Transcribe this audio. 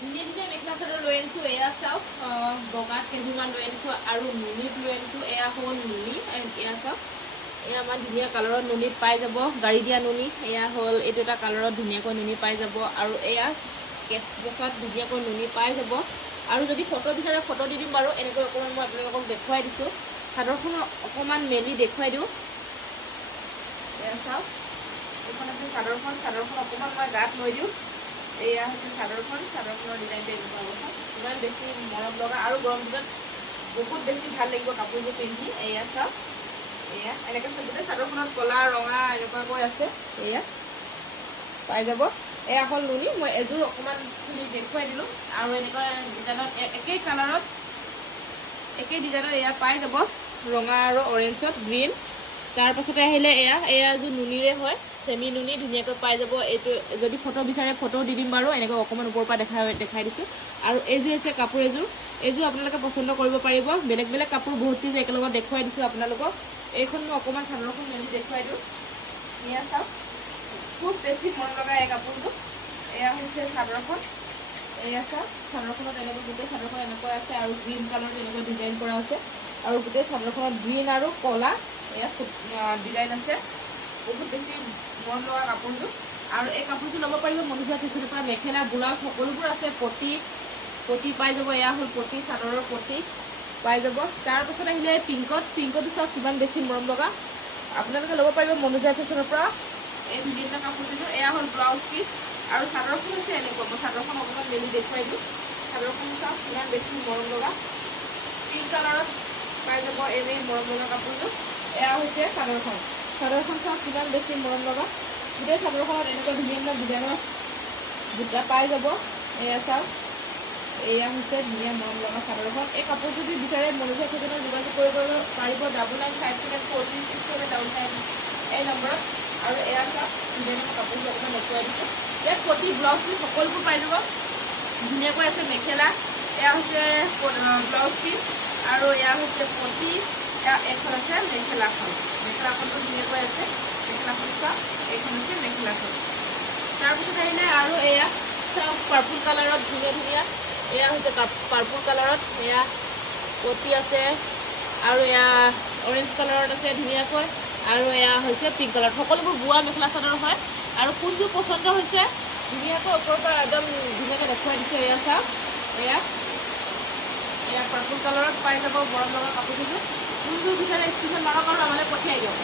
ধুনীয়া ধুনীয়া মেখেলা চাদৰ লৈ আনিছোঁ। এয়া চাওক বগাত কেইযোৰমান লৈ আনিছোঁ আৰু নুনীত লৈ আনিছোঁ। এয়া হ'ল নুনী, এয়া চাওক এয়া আমাৰ ধুনীয়া কালাৰত নুনীত পাই যাব, গাড়ী দিয়া নুনী। এয়া হ'ল এইটো এটা কালাৰত ধুনীয়াকৈ নুনী পাই যাব আৰু এয়া কেঁচ বচাত ধুনীয়াকৈ নুনী পাই যাব। আৰু যদি ফটো বিচাৰে ফটো দি দিম বাৰু। এনেকৈ অকণমান মই আপোনালোকক দেখুৱাই দিছোঁ। চাদৰখন অকণমান মেলি দেখুৱাই দিওঁ। এয়া চাওক এইখন আছে চাদৰখন। চাদৰখন অকণমান মই গাত লৈ দিওঁ। এয়া হৈছে চাদৰখন। চাদৰখনৰ ডিজাইনটো এনেকুৱা হ'ব চাওক, ইমান বেছি মৰম লগা আৰু গৰম দিনত বহুত বেছি ভাল লাগিব কাপোৰবোৰ পিন্ধি। এয়া চাওক এয়া এনেকৈ গোটেই চাদৰখনত ক'লা ৰঙা এনেকুৱাকৈ আছে। এয়া পাই যাব। এয়া হ'ল নুনী। মই এযোৰ অকণমান খুলি দেখুৱাই দিলোঁ আৰু এনেকুৱা ডিজাইনত একেই কালাৰত একেই ডিজাইনত এয়া পাই যাব, ৰঙা আৰু অৰেঞ্জত গ্ৰীণ। তাৰপাছতে আহিলে এয়া এযোৰ নুনীৰে হয়, চেমি নুনী ধুনীয়াকৈ পাই যাব। এইটো যদি ফটো বিচাৰে ফটো দি দিম বাৰু। এনেকৈ অকণমান ওপৰৰ পৰা দেখাই দিছোঁ। আৰু এইযোৰ আছে কাপোৰ এইযোৰ আপোনালোকে পচন্দ কৰিব পাৰিব। বেলেগ বেলেগ কাপোৰ বহুত কেইযোৰ একেলগত দেখুৱাই দিছোঁ আপোনালোকক। এইখন মই অকণমান চাদৰখন মেলি দেখুৱাই দিওঁ। এয়া চাওক খুব বেছি মৰম লগা এই কাপোৰযোৰ। এয়া হৈছে চাদৰখন। এয়া চাওক চাদৰখনত এনেকৈ গোটেই চাদৰখন এনেকুৱা আছে আৰু গ্ৰীণ কালাৰত এনেকৈ ডিজাইন কৰা আছে আৰু গোটেই চাদৰখনত গ্ৰীণ আৰু ক'লা এয়া ডিজাইন আছে। বহুত বেছি মৰম লগা কাপোৰযোৰ। আৰু এই কাপোৰযোৰ ল'ব পাৰিব মনোজা ফেশ্বনৰ পৰা। মেখেলা ব্লাউজ সকলোবোৰ আছে। পটি পাই যাব। এয়া হ'ল পটি, চাদৰৰ পটি পাই যাব। তাৰপাছত আহিলে পিংকটো চাওক কিমান বেছি মৰম লগা। আপোনালোকে ল'ব পাৰিব মনোজা ফেশ্বনৰ পৰা এই ধুনীয়া কাপোৰযোৰ। এয়া হ'ল ব্লাউজ পিচ আৰু চাদৰখন হৈছে এনেকুৱা। মই চাদৰখন অকণমান মেলি দেখুৱাই দিওঁ। চাদৰখন চাওক কিমান বেছি মৰম লগা, পিংক কালাৰত পাই যাব এনেই মৰম লগা কাপোৰযোৰ। এয়া হৈছে চাদৰখন। চাদৰখন চাওক কিমান বেছি মৰম লগা। গোটেই চাদৰখনত এনেকুৱা ধুনীয়া ধুনীয়া ডিজাইনৰ বুটা পাই যাব। এয়া চাওক এয়া হৈছে ধুনীয়া মৰম লগা চাদৰখন। এই কাপোৰ যদি বিচাৰে মনোজা ফেশ্বনত যোগাযোগ কৰিব পাৰিব 9957436755 এই নম্বৰত। আৰু এয়া চাওক ধুনীয়া কাপোৰযোৰ অকণমান দেখুৱাই দিছোঁ। ইয়াত পটি ব্লাউজ পিচ সকলোবোৰ পাই যাব। ধুনীয়াকৈ আছে মেখেলা। এয়া হৈছে ব্লাউজ পিচ আৰু এয়া হৈছে পটি। এইখন আছে মেখেলাখন। মেখেলাখনটো ধুনীয়াকৈ আছে। মেখেলাখন চাওক এইখন হৈছে মেখেলাখন। তাৰপিছত আহিলে আৰু এয়া চাওক পাৰ্পল কালাৰত ধুনীয়া ধুনীয়া। এয়া হৈছে পাৰ্পল কালাৰত এয়া পটি আছে আৰু এয়া অৰেঞ্জ কালাৰত আছে ধুনীয়াকৈ। আৰু এয়া হৈছে পিংক কালাৰত। সকলোবোৰ বোৱা মেখেলা চাদৰ হয়। আৰু কোনযোৰ পচন্দ হৈছে ধুনীয়াকৈ ওপৰৰ পৰা একদম ধুনীয়াকৈ দেখুৱাই দিছোঁ। এয়া চাওক এয়া পাৰ্পল কালাৰত পাই যাব মৰম লগা কাপোৰযোৰ। কোনযোৰ বিচাৰে স্ক্ৰীনশ্বট মাৰক আৰু আমালৈ পঠিয়াই দিয়ক।